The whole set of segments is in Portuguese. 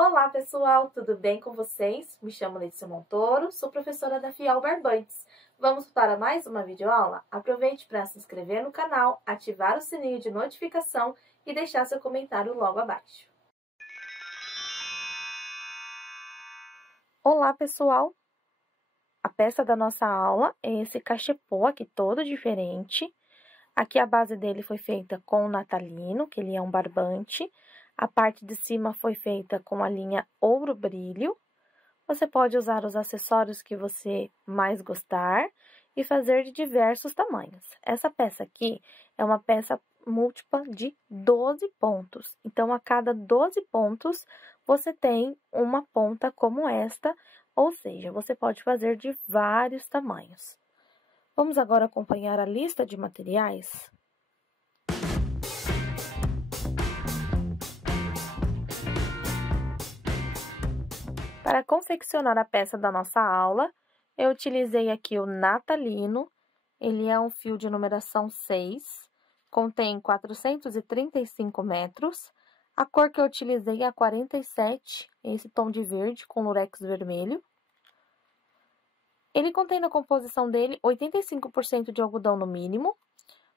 Olá pessoal, tudo bem com vocês? Me chamo Letícia Montoro, sou professora da Fiel Barbantes. Vamos para mais uma videoaula? Aproveite para se inscrever no canal, ativar o sininho de notificação e deixar seu comentário logo abaixo. Olá pessoal! A peça da nossa aula é esse cachepô aqui todo diferente. Aqui a base dele foi feita com o natalino, que ele é um barbante. A parte de cima foi feita com a linha Ouro Brilho. Você pode usar os acessórios que você mais gostar e fazer de diversos tamanhos. Essa peça aqui é uma peça múltipla de 12 pontos. Então, a cada 12 pontos, você tem uma ponta como esta, ou seja, você pode fazer de vários tamanhos. Vamos agora acompanhar a lista de materiais? Para confeccionar a peça da nossa aula, eu utilizei aqui o natalino. Ele é um fio de numeração 6, contém 435 metros. A cor que eu utilizei é a 47, esse tom de verde com lurex vermelho. Ele contém na composição dele 85% de algodão no mínimo.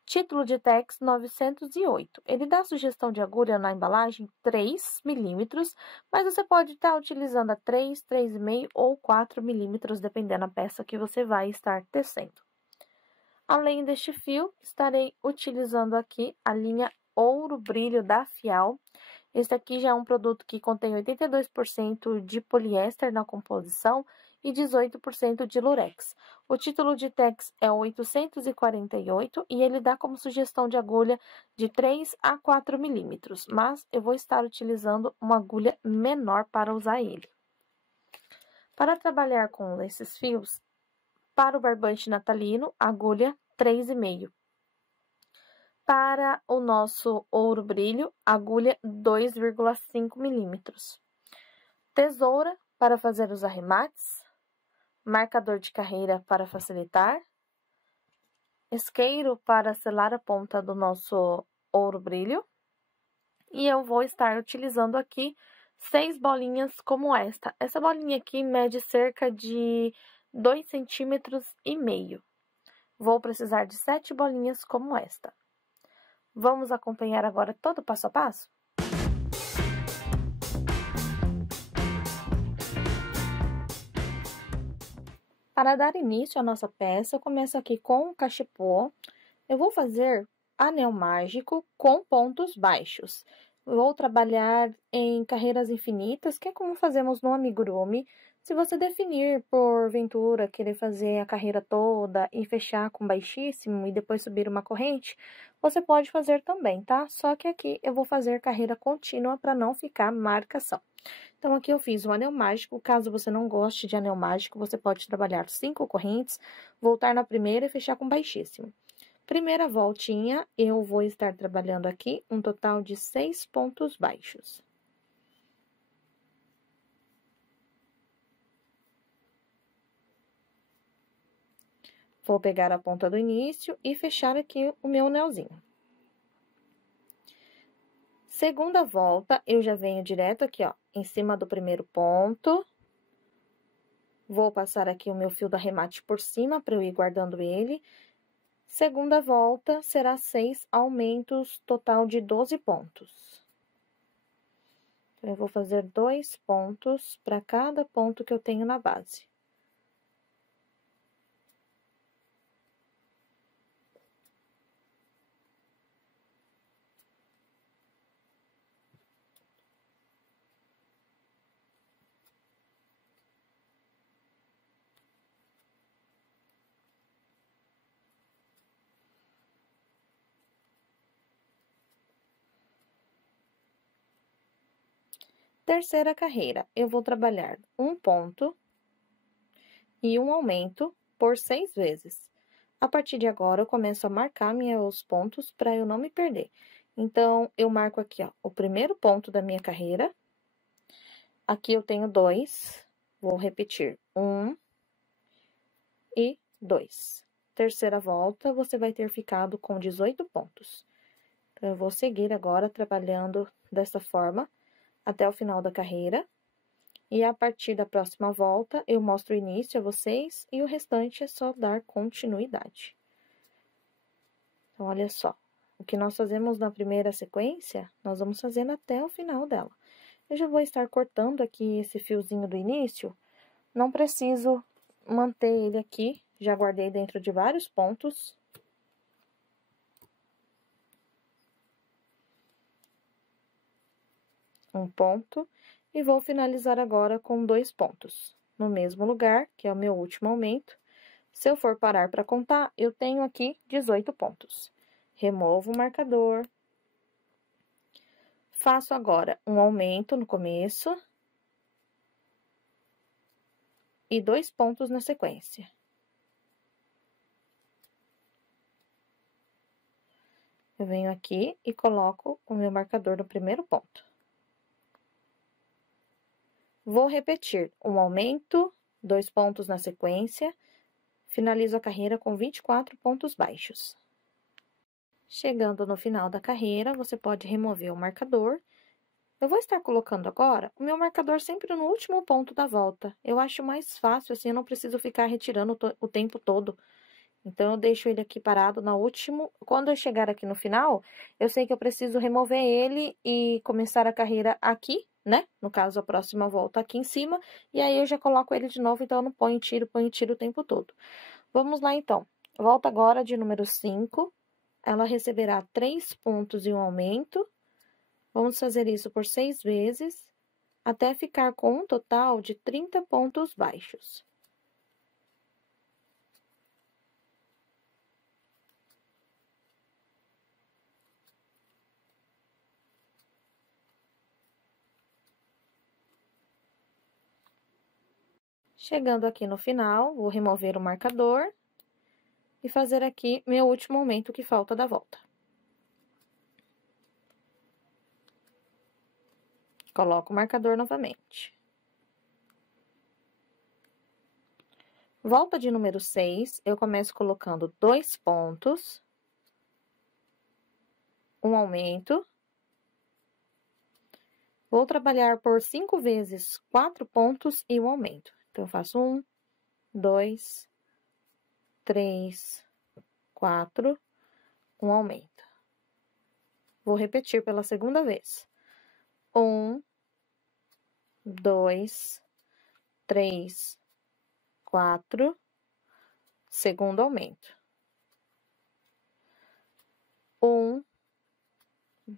Título de Tex 908. Ele dá sugestão de agulha na embalagem 3 milímetros, mas você pode estar utilizando a 3, 3,5 ou 4 milímetros, dependendo da peça que você vai estar tecendo. Além deste fio, estarei utilizando aqui a linha Ouro Brilho da Fiel. Este aqui já é um produto que contém 82% de poliéster na composição e 18% de lurex. O título de Tex é 848 e ele dá como sugestão de agulha de 3 a 4 milímetros, mas eu vou estar utilizando uma agulha menor para usar ele. Para trabalhar com esses fios, para o barbante natalino, agulha 3,5. Para o nosso ouro brilho, agulha 2,5 milímetros. Tesoura para fazer os arremates. Marcador de carreira para facilitar. Isqueiro para selar a ponta do nosso ouro brilho. E eu vou estar utilizando aqui 6 bolinhas como esta. Essa bolinha aqui mede cerca de 2,5 centímetros. Vou precisar de 7 bolinhas como esta. Vamos acompanhar agora todo o passo a passo? Para dar início à nossa peça, eu começo aqui com o cachepô. Eu vou fazer anel mágico com pontos baixos. Vou trabalhar em carreiras infinitas, que é como fazemos no amigurumi. Se você definir, porventura, querer fazer a carreira toda e fechar com baixíssimo e depois subir uma corrente, você pode fazer também, tá? Só que aqui eu vou fazer carreira contínua para não ficar marcação. Então, aqui eu fiz um anel mágico. Caso você não goste de anel mágico, você pode trabalhar 5 correntes, voltar na primeira e fechar com baixíssimo. Primeira voltinha, eu vou estar trabalhando aqui um total de 6 pontos baixos. Vou pegar a ponta do início e fechar aqui o meu anelzinho. Segunda volta, eu já venho direto aqui, ó, em cima do primeiro ponto. Vou passar aqui o meu fio do arremate por cima para eu ir guardando ele. Segunda volta, será 6 aumentos, total de 12 pontos. Então, eu vou fazer 2 pontos para cada ponto que eu tenho na base. Terceira carreira, eu vou trabalhar um ponto e um aumento por 6 vezes. A partir de agora, eu começo a marcar meus pontos para eu não me perder. Então, eu marco aqui, ó, o primeiro ponto da minha carreira. Aqui eu tenho 2, vou repetir 1 e 2. Terceira volta, você vai ter ficado com 18 pontos. Então, eu vou seguir agora trabalhando dessa forma até o final da carreira. E a partir da próxima volta, eu mostro o início a vocês e o restante é só dar continuidade. Então, olha só, o que nós fazemos na primeira sequência, nós vamos fazendo até o final dela. Eu já vou estar cortando aqui esse fiozinho do início, não preciso manter ele aqui, já guardei dentro de vários pontos. Um ponto, e vou finalizar agora com 2 pontos, no mesmo lugar, que é o meu último aumento. Se eu for parar para contar, eu tenho aqui 18 pontos. Removo o marcador. Faço agora um aumento no começo. E 2 pontos na sequência. Eu venho aqui e coloco o meu marcador no primeiro ponto. Vou repetir um aumento, 2 pontos na sequência, finalizo a carreira com 24 pontos baixos. Chegando no final da carreira, você pode remover o marcador. Eu vou estar colocando agora o meu marcador sempre no último ponto da volta. Eu acho mais fácil, assim, eu não preciso ficar retirando o tempo todo. Então, eu deixo ele aqui parado no último. Quando eu chegar aqui no final, eu sei que eu preciso remover ele e começar a carreira aqui, né? No caso, a próxima volta aqui em cima. E aí, eu já coloco ele de novo, então eu não ponho tiro o tempo todo. Vamos lá, então. Volta agora de número 5. Ela receberá 3 pontos e um aumento. Vamos fazer isso por 6 vezes, até ficar com um total de 30 pontos baixos. Chegando aqui no final, vou remover o marcador e fazer aqui meu último aumento que falta da volta. Coloco o marcador novamente. Volta de número 6, eu começo colocando 2 pontos, um aumento. Vou trabalhar por 5 vezes 4 pontos e um aumento. Então, eu faço 1, 2, 3, 4, um aumento. Vou repetir pela segunda vez. 1, 2, 3, 4, segundo aumento. 1,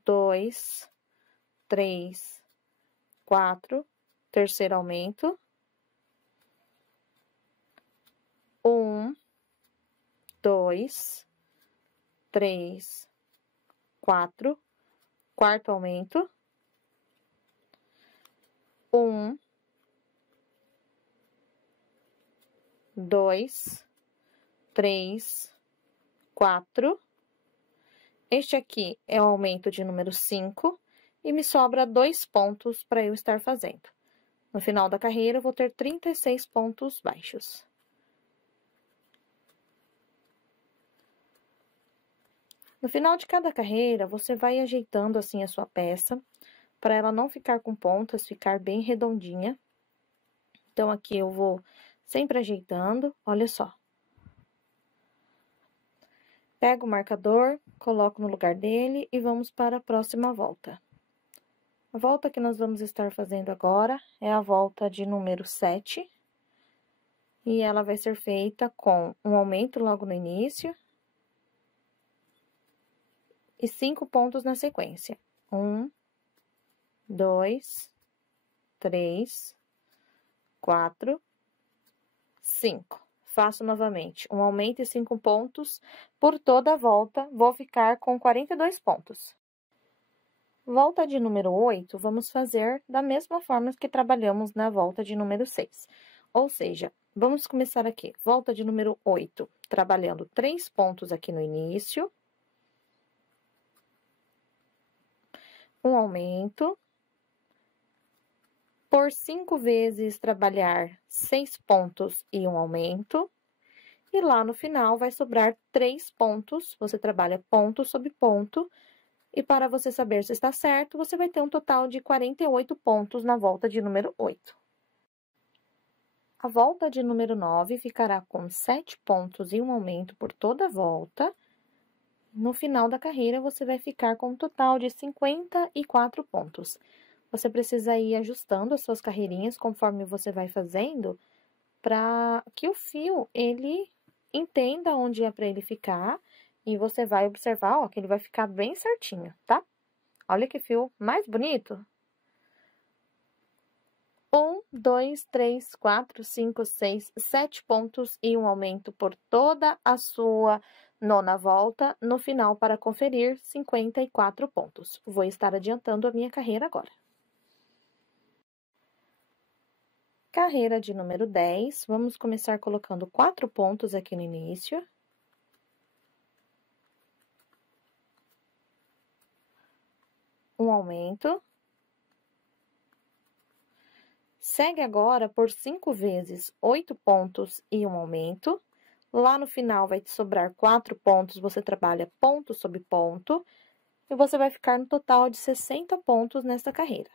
2, 3, 4, terceiro aumento. 1, 2, 3, 4, quarto aumento. 1, 2, 3, 4. Este aqui é o aumento de número 5 e me sobra 2 pontos para eu estar fazendo. No final da carreira, eu vou ter 36 pontos baixos. No final de cada carreira, você vai ajeitando assim a sua peça, para ela não ficar com pontas, ficar bem redondinha. Então, aqui eu vou sempre ajeitando, olha só. Pego o marcador, coloco no lugar dele e vamos para a próxima volta. A volta que nós vamos estar fazendo agora é a volta de número 7. E ela vai ser feita com um aumento logo no início. E 5 pontos na sequência. 1, 2, 3, 4, 5. Faço novamente um aumento e 5 pontos por toda a volta, vou ficar com 42 pontos. Volta de número 8, vamos fazer da mesma forma que trabalhamos na volta de número 6. Ou seja, vamos começar aqui, volta de número 8, trabalhando 3 pontos aqui no início. Um aumento. Por 5 vezes, trabalhar 6 pontos e um aumento. E lá no final, vai sobrar 3 pontos. Você trabalha ponto sobre ponto, E para você saber se está certo, você vai ter um total de 48 pontos na volta de número 8. A volta de número 9 ficará com 7 pontos e um aumento por toda a volta. No final da carreira, você vai ficar com um total de 54 pontos. Você precisa ir ajustando as suas carreirinhas conforme você vai fazendo, para que o fio, ele entenda onde é para ele ficar, e você vai observar, ó, que ele vai ficar bem certinho, tá? Olha que fio mais bonito! 1, 2, 3, 4, 5, 6, 7 pontos e um aumento por toda a sua nona volta. No final, para conferir, 54 pontos. Vou estar adiantando a minha carreira agora. Carreira de número 10, vamos começar colocando 4 pontos aqui no início. Um aumento. Segue agora por 5 vezes 8 pontos e um aumento. Lá no final vai te sobrar 4 pontos, você trabalha ponto sobre ponto. E você vai ficar no total de 60 pontos nesta carreira.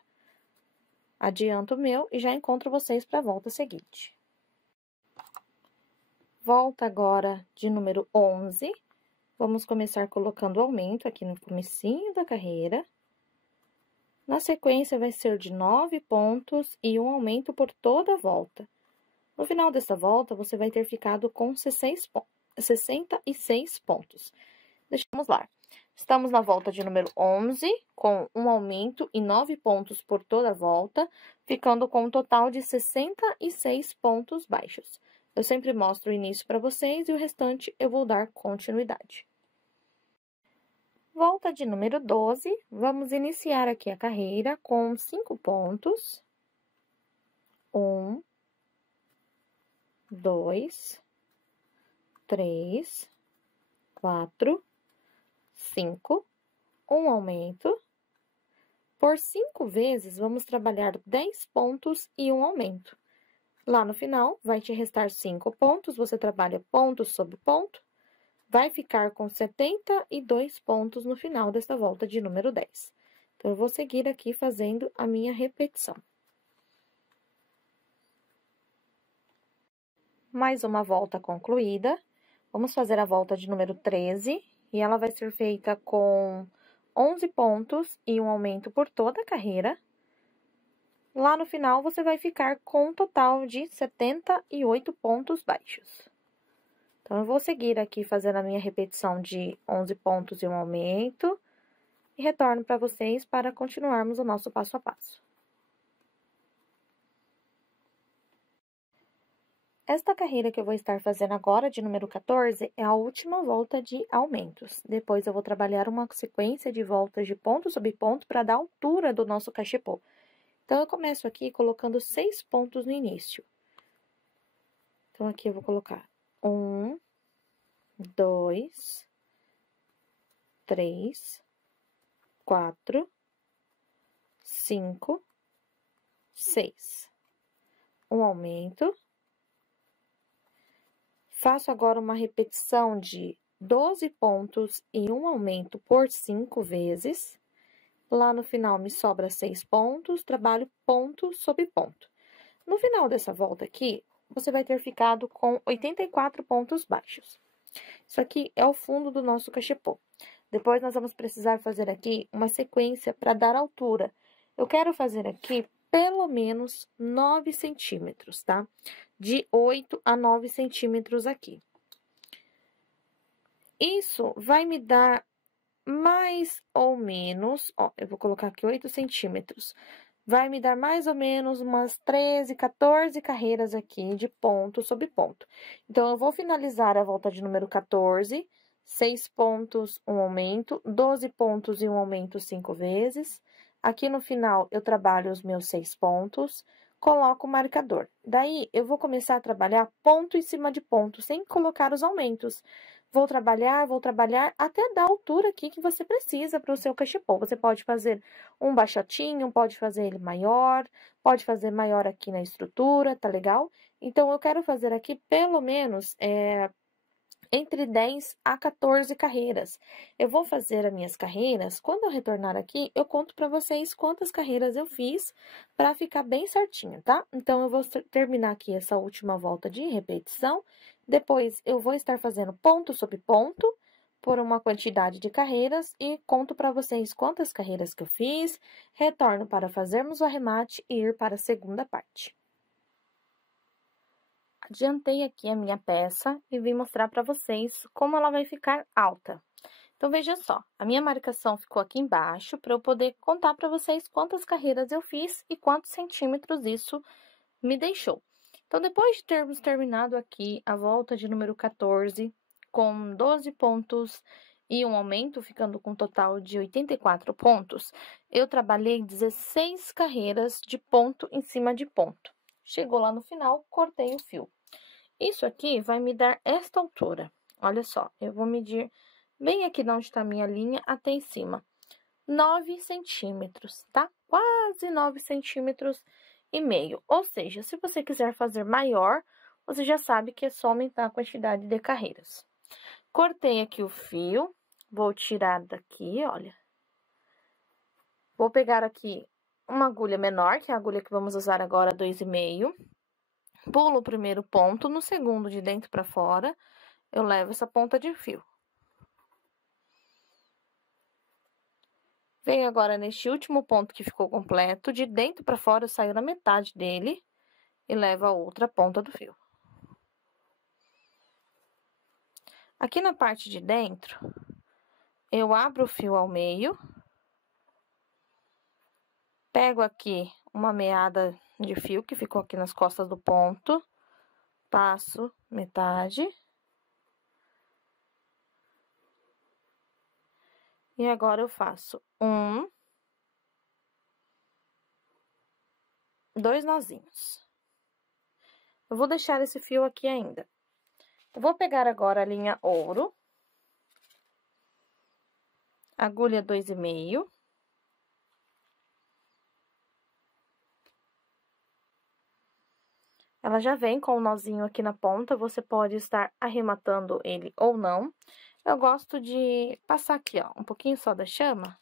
Adianto o meu e já encontro vocês para a volta seguinte. Volta agora de número 11. Vamos começar colocando aumento aqui no comecinho da carreira. Na sequência, vai ser de 9 pontos e um aumento por toda a volta. No final dessa volta, você vai ter ficado com 66 pontos. Deixamos lá. Estamos na volta de número 11, com um aumento e 9 pontos por toda a volta, ficando com um total de 66 pontos baixos. Eu sempre mostro o início para vocês e o restante eu vou dar continuidade. Volta de número 12, vamos iniciar aqui a carreira com 5 pontos. 1, 2, 3, 4, 5, um aumento. Por 5 vezes, vamos trabalhar 10 pontos e um aumento. Lá no final, vai te restar 5 pontos, você trabalha ponto sobre ponto. Vai ficar com 72 pontos no final desta volta de número 10. Então, eu vou seguir aqui fazendo a minha repetição. Mais uma volta concluída. Vamos fazer a volta de número 13, e ela vai ser feita com 11 pontos e um aumento por toda a carreira. Lá no final, você vai ficar com um total de 78 pontos baixos. Então, eu vou seguir aqui fazendo a minha repetição de 11 pontos e um aumento. E retorno para vocês para continuarmos o nosso passo a passo. Esta carreira que eu vou estar fazendo agora, de número 14, é a última volta de aumentos. Depois, eu vou trabalhar uma sequência de voltas de ponto sobre ponto para dar a altura do nosso cachepô. Então, eu começo aqui colocando 6 pontos no início. Então, aqui eu vou colocar 1, 2, 3, 4, 5, 6. Um aumento. Faço agora uma repetição de 12 pontos e um aumento por 5 vezes. Lá no final, me sobra 6 pontos, trabalho ponto sobre ponto. No final dessa volta aqui, você vai ter ficado com 84 pontos baixos. Isso aqui é o fundo do nosso cachepô. Depois, nós vamos precisar fazer aqui uma sequência para dar altura. Eu quero fazer aqui pelo menos 9 centímetros, tá? De 8 a 9 centímetros aqui. Isso vai me dar mais ou menos, ó, eu vou colocar aqui 8 centímetros. Vai me dar mais ou menos umas 13, 14 carreiras aqui de ponto sobre ponto. Então, eu vou finalizar a volta de número 14, 6 pontos, um aumento, 12 pontos e um aumento 5 vezes. Aqui no final, eu trabalho os meus 6 pontos, coloco o marcador. Daí, eu vou começar a trabalhar ponto em cima de ponto, sem colocar os aumentos. Vou trabalhar até dar a altura aqui que você precisa para o seu cachepô. Você pode fazer um baixotinho, pode fazer ele maior, pode fazer maior aqui na estrutura, tá legal? Então, eu quero fazer aqui pelo menos entre 10 a 14 carreiras. Eu vou fazer as minhas carreiras, quando eu retornar aqui, eu conto para vocês quantas carreiras eu fiz, para ficar bem certinho, tá? Então, eu vou terminar aqui essa última volta de repetição, depois eu vou estar fazendo ponto sobre ponto, por uma quantidade de carreiras, e conto para vocês quantas carreiras que eu fiz, retorno para fazermos o arremate e ir para a segunda parte. Adiantei aqui a minha peça e vim mostrar para vocês como ela vai ficar alta. Então, veja só, a minha marcação ficou aqui embaixo para eu poder contar para vocês quantas carreiras eu fiz e quantos centímetros isso me deixou. Então, depois de termos terminado aqui a volta de número 14, com 12 pontos e um aumento, ficando com um total de 84 pontos, eu trabalhei 16 carreiras de ponto em cima de ponto. Chegou lá no final, cortei o fio. Isso aqui vai me dar esta altura. Olha só, eu vou medir bem aqui de onde está a minha linha até em cima. 9 centímetros, tá? Quase 9 centímetros e meio. Ou seja, se você quiser fazer maior, você já sabe que é só aumentar a quantidade de carreiras. Cortei aqui o fio, vou tirar daqui, olha. Vou pegar aqui uma agulha menor, que é a agulha que vamos usar agora, 2,5. Pulo o primeiro ponto, no segundo de dentro para fora, eu levo essa ponta de fio. Venho agora neste último ponto que ficou completo, de dentro para fora eu saio na metade dele e levo a outra ponta do fio. Aqui na parte de dentro, eu abro o fio ao meio, pego aqui uma meada de fio que ficou aqui nas costas do ponto, passo metade. E agora eu faço 2 nozinhos. Eu vou deixar esse fio aqui ainda. Eu vou pegar agora a linha ouro, agulha 2,5. Ela já vem com o nozinho aqui na ponta, você pode estar arrematando ele ou não. Eu gosto de passar aqui, ó, um pouquinho só da chama,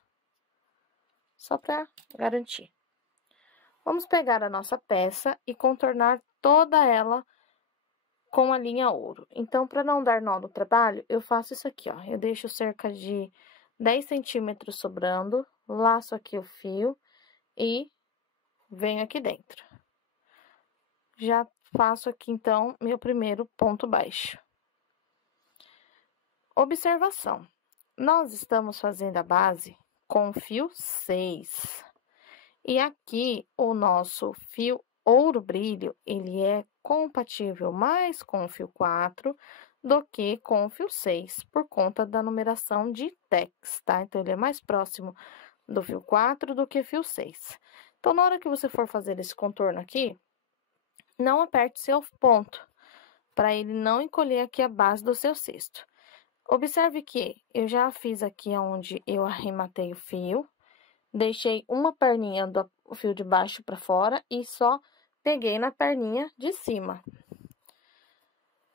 só pra garantir. Vamos pegar a nossa peça e contornar toda ela com a linha ouro. Então, para não dar nó no trabalho, eu faço isso aqui, ó. Eu deixo cerca de 10 centímetros sobrando, laço aqui o fio e venho aqui dentro. Já faço aqui, então, meu primeiro ponto baixo. Observação. Nós estamos fazendo a base com fio 6. E aqui, o nosso fio ouro brilho, ele é compatível mais com o fio 4 do que com o fio 6, por conta da numeração de TEX, tá? Então, ele é mais próximo do fio 4 do que fio 6. Então, na hora que você for fazer esse contorno aqui, não aperte seu ponto, para ele não encolher aqui a base do seu cesto. Observe que eu já fiz aqui onde eu arrematei o fio, deixei uma perninha do fio de baixo para fora e só peguei na perninha de cima.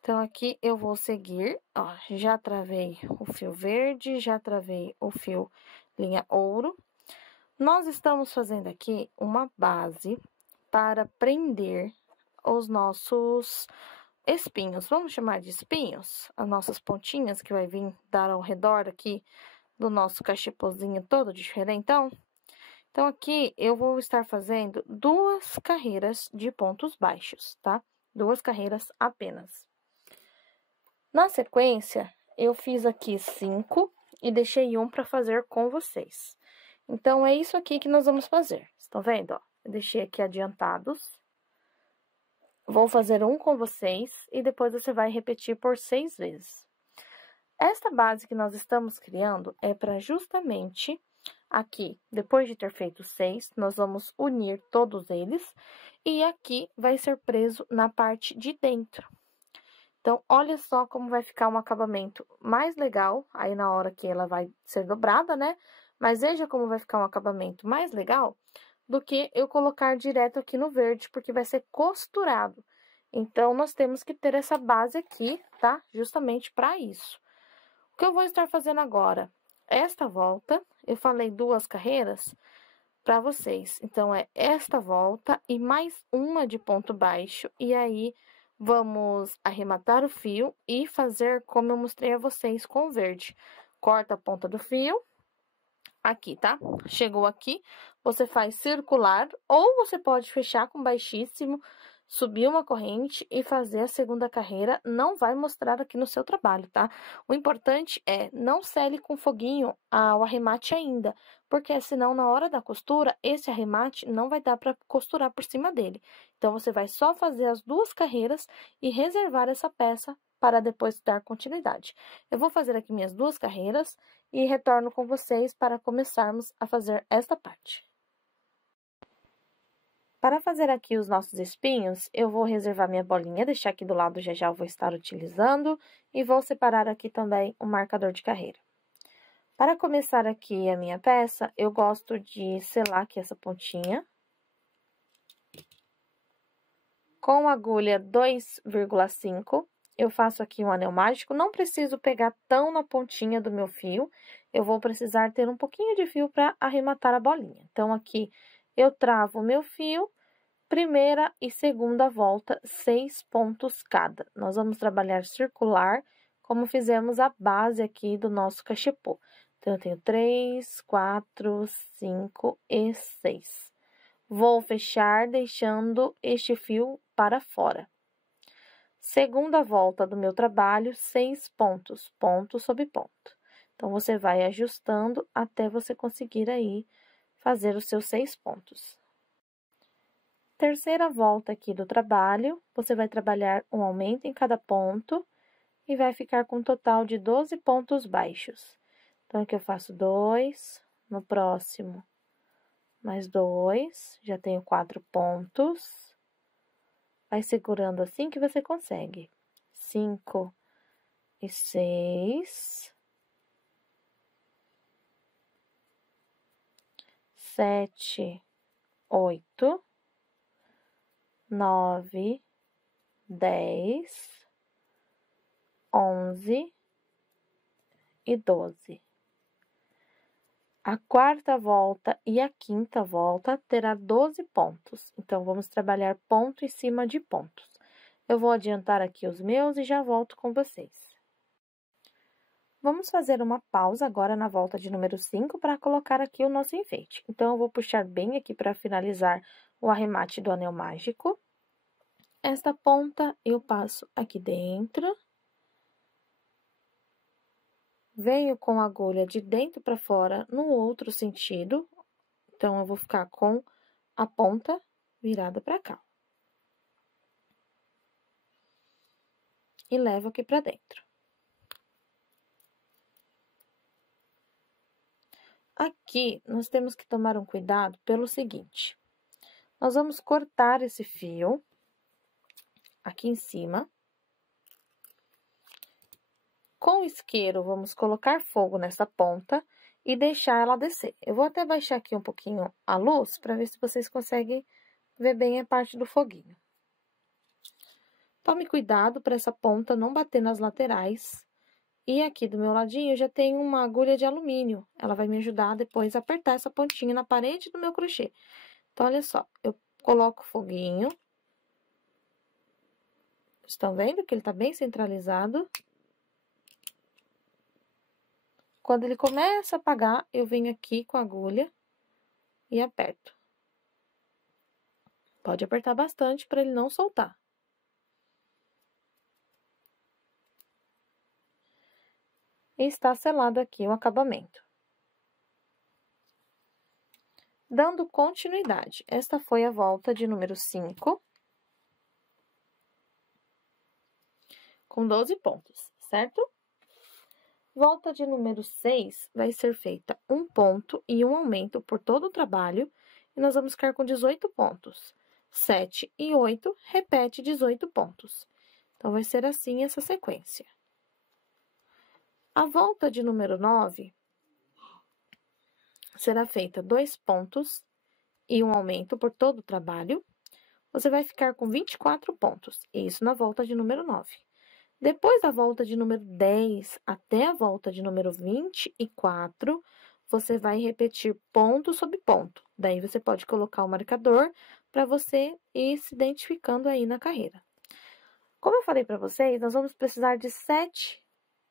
Então, aqui eu vou seguir, ó, já travei o fio verde, já travei o fio linha ouro. Nós estamos fazendo aqui uma base para prender os nossos espinhos, vamos chamar de espinhos, as nossas pontinhas que vai vir dar ao redor aqui do nosso cachepozinho todo diferentão. Então, aqui eu vou estar fazendo 2 carreiras de pontos baixos, tá? 2 carreiras apenas. Na sequência, eu fiz aqui 5 e deixei um para fazer com vocês. Então, é isso aqui que nós vamos fazer. Estão vendo, ó? Eu deixei aqui adiantados. Vou fazer um com vocês e depois você vai repetir por 6 vezes. Esta base que nós estamos criando é para justamente aqui, depois de ter feito 6, nós vamos unir todos eles e aqui vai ser preso na parte de dentro. Então, olha só como vai ficar um acabamento mais legal, aí na hora que ela vai ser dobrada, né? Mas veja como vai ficar um acabamento mais legal do que eu colocar direto aqui no verde, porque vai ser costurado. Então, nós temos que ter essa base aqui, tá? Justamente para isso. O que eu vou estar fazendo agora? Esta volta, eu falei 2 carreiras para vocês. Então, é esta volta e mais uma de ponto baixo. E aí, vamos arrematar o fio e fazer como eu mostrei a vocês com o verde. Corta a ponta do fio. Aqui, tá? Chegou aqui, você faz circular, ou você pode fechar com baixíssimo, subir uma corrente e fazer a segunda carreira, não vai mostrar aqui no seu trabalho, tá? O importante é não sele com foguinho o arremate ainda, porque senão na hora da costura, esse arremate não vai dar para costurar por cima dele. Então, você vai só fazer as 2 carreiras e reservar essa peça para depois dar continuidade. Eu vou fazer aqui minhas 2 carreiras e retorno com vocês para começarmos a fazer esta parte. Para fazer aqui os nossos espinhos, eu vou reservar minha bolinha, deixar aqui do lado, já eu vou estar utilizando, e vou separar aqui também o marcador de carreira. Para começar aqui a minha peça, eu gosto de selar aqui essa pontinha. Com agulha 2,5, eu faço aqui um anel mágico, não preciso pegar tão na pontinha do meu fio, eu vou precisar ter um pouquinho de fio para arrematar a bolinha. Então, aqui eu travo o meu fio, primeira e segunda volta, 6 pontos cada. Nós vamos trabalhar circular, como fizemos a base aqui do nosso cachepô. Então, eu tenho 3, 4, 5 e 6. Vou fechar deixando este fio para fora. Segunda volta do meu trabalho, 6 pontos, ponto sobre ponto. Então, você vai ajustando até você conseguir aí fazer os seus 6 pontos. Terceira volta aqui do trabalho, você vai trabalhar um aumento em cada ponto e vai ficar com um total de 12 pontos baixos. Então, aqui eu faço 2, no próximo mais 2, já tenho 4 pontos. Vai segurando assim que você consegue. 5 e 6. 7, 8, 9, 10, 11 e 12. A quarta volta e a quinta volta terá 12 pontos. Então, vamos trabalhar ponto em cima de pontos. Eu vou adiantar aqui os meus e já volto com vocês. Vamos fazer uma pausa agora na volta de número 5 para colocar aqui o nosso enfeite. Então, eu vou puxar bem aqui para finalizar o arremate do anel mágico. Esta ponta eu passo aqui dentro. Venho com a agulha de dentro para fora no outro sentido. Então, eu vou ficar com a ponta virada para cá. E levo aqui para dentro. Aqui, nós temos que tomar um cuidado pelo seguinte. Nós vamos cortar esse fio aqui em cima. Com o isqueiro, vamos colocar fogo nessa ponta e deixar ela descer. Eu vou até baixar aqui um pouquinho a luz para ver se vocês conseguem ver bem a parte do foguinho. Tome cuidado para essa ponta não bater nas laterais. E aqui do meu ladinho, eu já tenho uma agulha de alumínio. Ela vai me ajudar depois a apertar essa pontinha na parede do meu crochê. Então, olha só, eu coloco o foguinho. Estão vendo que ele tá bem centralizado? Quando ele começa a apagar, eu venho aqui com a agulha e aperto. Pode apertar bastante para ele não soltar. E está selado aqui o acabamento. Dando continuidade, esta foi a volta de número 5. Com 12 pontos, certo? Volta de número 6 vai ser feita um ponto e um aumento por todo o trabalho, e nós vamos ficar com 18 pontos. 7 e 8, repete 18 pontos. Então, vai ser assim essa sequência. A volta de número 9 será feita 2 pontos e um aumento por todo o trabalho. você vai ficar com 24 pontos, isso na volta de número 9. Depois da volta de número 10 até a volta de número 24, você vai repetir ponto sobre ponto. Daí, você pode colocar o marcador para você ir se identificando aí na carreira. Como eu falei para vocês, nós vamos precisar de 7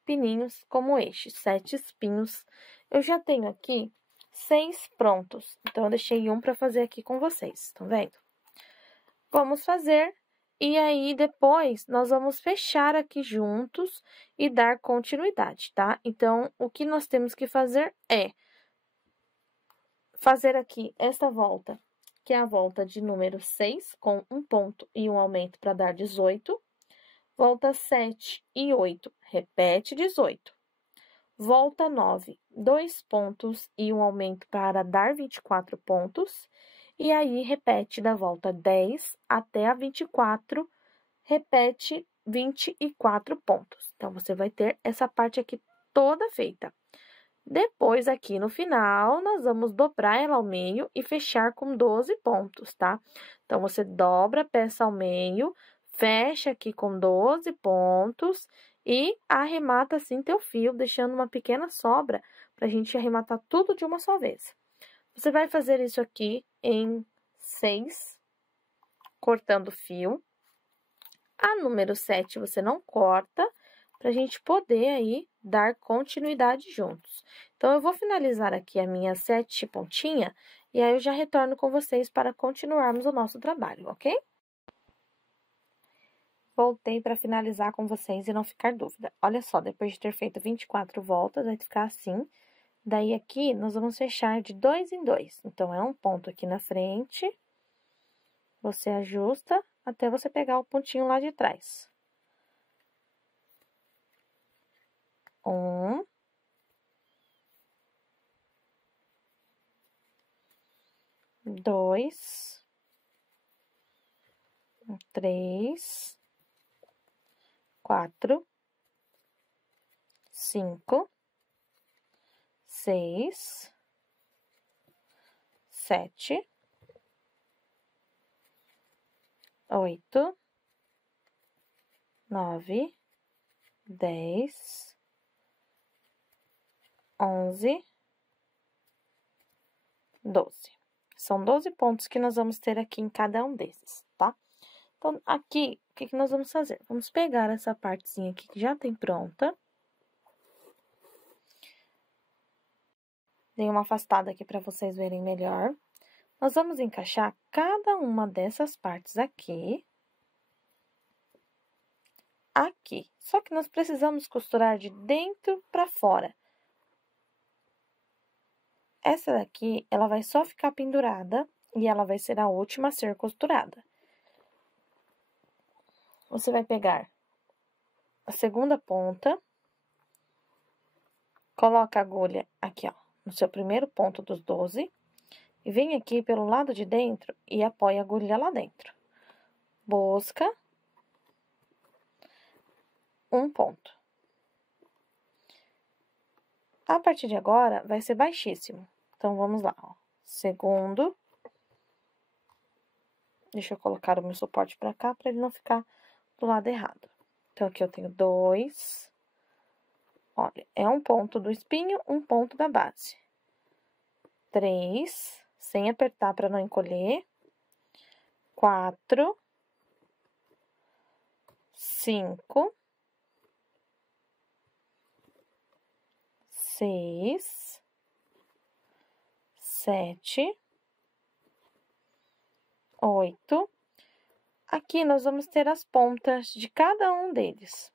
pininhos como este, 7 espinhos. Eu já tenho aqui 6 prontos, então eu deixei um para fazer aqui com vocês, estão vendo? Vamos fazer, e aí depois nós vamos fechar aqui juntos e dar continuidade, tá? Então, o que nós temos que fazer é fazer aqui esta volta, que é a volta de número 6, com um ponto e um aumento para dar 18. Volta 7 e 8, repete 18. Volta 9, 2 pontos e um aumento para dar 24 pontos. E aí, repete da volta 10 até a 24, repete 24 pontos. Então, você vai ter essa parte aqui toda feita. Depois, aqui no final, nós vamos dobrar ela ao meio e fechar com 12 pontos, tá? Então, você dobra a peça ao meio, fecha aqui com 12 pontos e arremata assim teu fio, deixando uma pequena sobra pra gente arrematar tudo de uma só vez. Você vai fazer isso aqui em 6, cortando fio. A número 7 você não corta, pra gente poder aí dar continuidade juntos. Então, eu vou finalizar aqui a minha 7 pontinha e aí eu já retorno com vocês para continuarmos o nosso trabalho, ok? Voltei para finalizar com vocês e não ficar dúvida. Olha só, depois de ter feito 24 voltas, vai ficar assim. Daí, aqui, nós vamos fechar de 2 em 2. Então, é um ponto aqui na frente. Você ajusta até você pegar o pontinho lá de trás. 1. 2. 3. 4. 5. 6. 7. 8. 9. 10. 11. 12. São 12 pontos que nós vamos ter aqui em cada um desses, tá? Então, aqui, o que nós vamos fazer? Vamos pegar essa partezinha aqui que já tem pronta. Dei uma afastada aqui para vocês verem melhor. Nós vamos encaixar cada uma dessas partes aqui. Aqui. Só que nós precisamos costurar de dentro para fora. Essa daqui, ela vai só ficar pendurada e ela vai ser a última a ser costurada. Você vai pegar a segunda ponta, coloca a agulha aqui, ó, no seu primeiro ponto dos 12, e vem aqui pelo lado de dentro e apoia a agulha lá dentro. Busca um ponto. A partir de agora, vai ser baixíssimo. Então, vamos lá, ó. Segundo. Deixa eu colocar o meu suporte pra cá, pra ele não ficar do lado errado. Então, aqui eu tenho 2. Olha, é um ponto do espinho, um ponto da base. 3, sem apertar pra não encolher. 4. 5. 6, 7, 8. Aqui, nós vamos ter as pontas de cada um deles.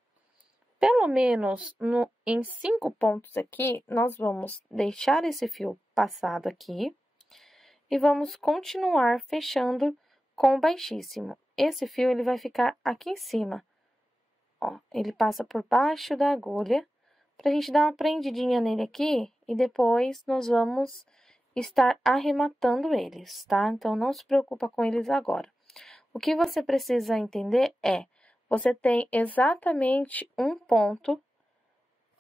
Pelo menos em 5 pontos aqui, nós vamos deixar esse fio passado aqui e vamos continuar fechando com o baixíssimo. Esse fio, ele vai ficar aqui em cima. Ó, ele passa por baixo da agulha, pra gente dar uma prendidinha nele aqui e depois nós vamos estar arrematando eles, tá? Então, não se preocupa com eles agora. O que você precisa entender é, você tem exatamente um ponto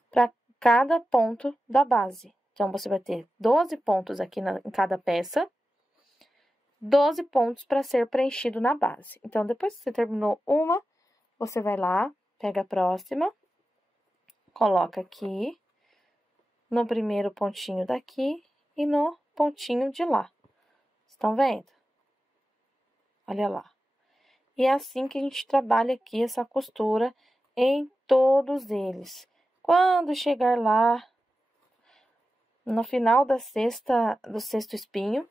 para cada ponto da base. Então, você vai ter 12 pontos aqui em cada peça, 12 pontos para ser preenchido na base. Então, depois que você terminou uma, você vai lá, pega a próxima, coloca aqui, no primeiro pontinho daqui e no pontinho de lá. Estão vendo? Olha lá. E é assim que a gente trabalha aqui essa costura em todos eles. Quando chegar lá, no final do sexto espinho,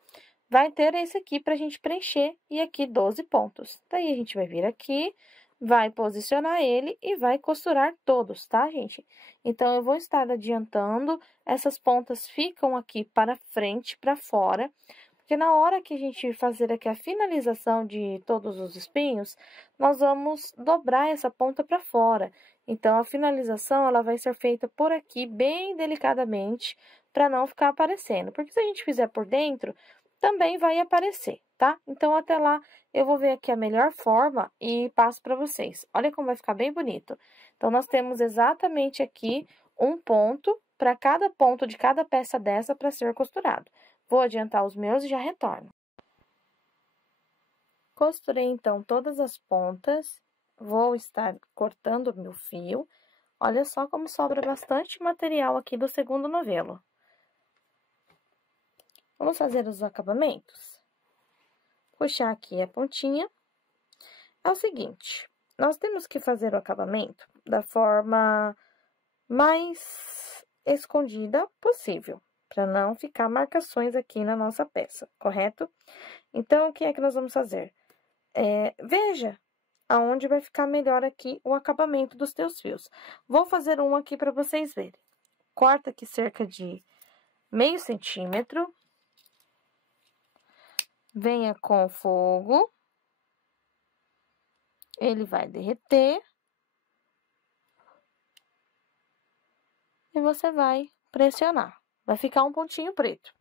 vai ter esse aqui pra gente preencher e aqui 12 pontos. Daí, a gente vai vir aqui, vai posicionar ele e vai costurar todos, tá, gente? Então, eu vou estar adiantando, essas pontas ficam aqui para frente, para fora, porque na hora que a gente fazer aqui a finalização de todos os espinhos, nós vamos dobrar essa ponta para fora. Então, a finalização, ela vai ser feita por aqui, bem delicadamente, para não ficar aparecendo. Porque se a gente fizer por dentro, também vai aparecer, tá? Então, até lá, eu vou ver aqui a melhor forma e passo para vocês. Olha como vai ficar bem bonito. Então, nós temos exatamente aqui um ponto para cada ponto de cada peça dessa para ser costurado. Vou adiantar os meus e já retorno. Costurei, então, todas as pontas. Vou estar cortando o meu fio. Olha só como sobra bastante material aqui do segundo novelo. Vamos fazer os acabamentos? Puxar aqui a pontinha. É o seguinte, nós temos que fazer o acabamento da forma mais escondida possível, para não ficar marcações aqui na nossa peça, correto? Então, o que é que nós vamos fazer? Veja aonde vai ficar melhor aqui o acabamento dos teus fios. Vou fazer um aqui para vocês verem. Corta aqui cerca de meio centímetro. Venha com o fogo. Ele vai derreter. E você vai pressionar. Vai ficar um pontinho preto.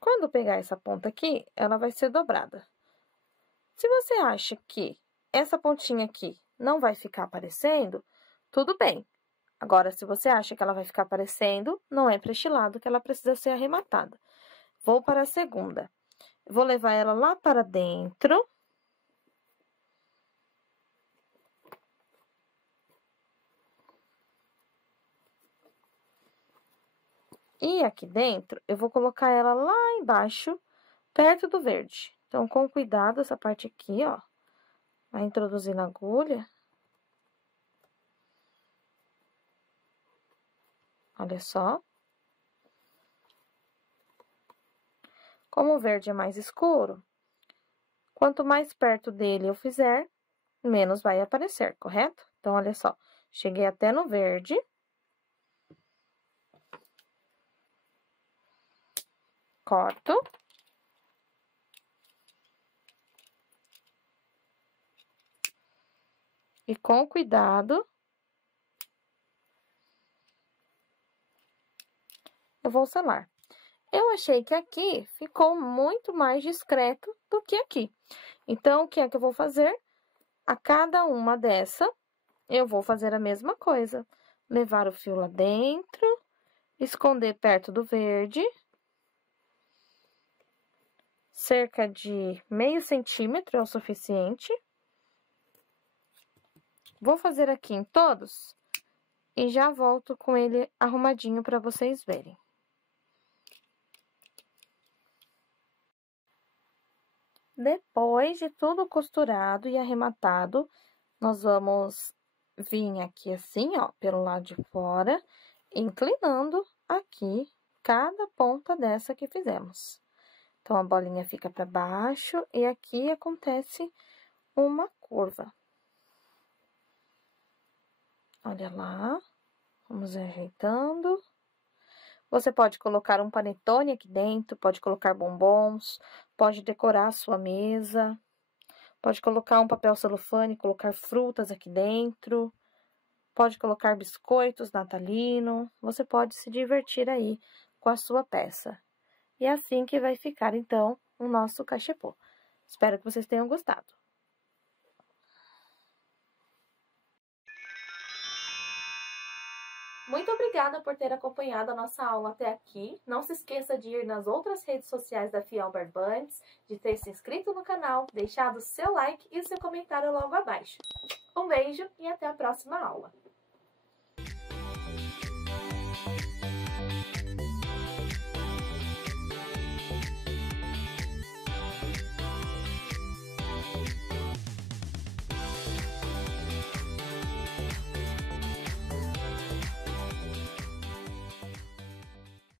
Quando pegar essa ponta aqui, ela vai ser dobrada. Se você acha que essa pontinha aqui não vai ficar aparecendo, tudo bem. Agora, se você acha que ela vai ficar aparecendo, não é para este lado que ela precisa ser arrematada. Vou para a segunda. Vou levar ela lá para dentro. E aqui dentro, eu vou colocar ela lá embaixo, perto do verde. Então, com cuidado, essa parte aqui, ó, vai introduzir na agulha. Olha só. Como o verde é mais escuro, quanto mais perto dele eu fizer, menos vai aparecer, correto? Então, olha só, cheguei até no verde. Corto. E com cuidado, eu vou selar. Eu achei que aqui ficou muito mais discreto do que aqui. Então, o que é que eu vou fazer? A cada uma dessa, eu vou fazer a mesma coisa. Levar o fio lá dentro, esconder perto do verde. Cerca de meio centímetro é o suficiente. Vou fazer aqui em todos e já volto com ele arrumadinho para vocês verem. Depois de tudo costurado e arrematado, nós vamos vir aqui assim, ó, pelo lado de fora, inclinando aqui cada ponta dessa que fizemos. Então, a bolinha fica para baixo e aqui acontece uma curva. Olha lá, vamos ajeitando. Você pode colocar um panetone aqui dentro, pode colocar bombons, pode decorar a sua mesa, pode colocar um papel celofane, colocar frutas aqui dentro, pode colocar biscoitos natalino, você pode se divertir aí com a sua peça. E é assim que vai ficar, então, o nosso cachepô. Espero que vocês tenham gostado. Muito obrigada por ter acompanhado a nossa aula até aqui. Não se esqueça de ir nas outras redes sociais da FIAL Barbantes, de ter se inscrito no canal, deixado seu like e seu comentário logo abaixo. Um beijo e até a próxima aula!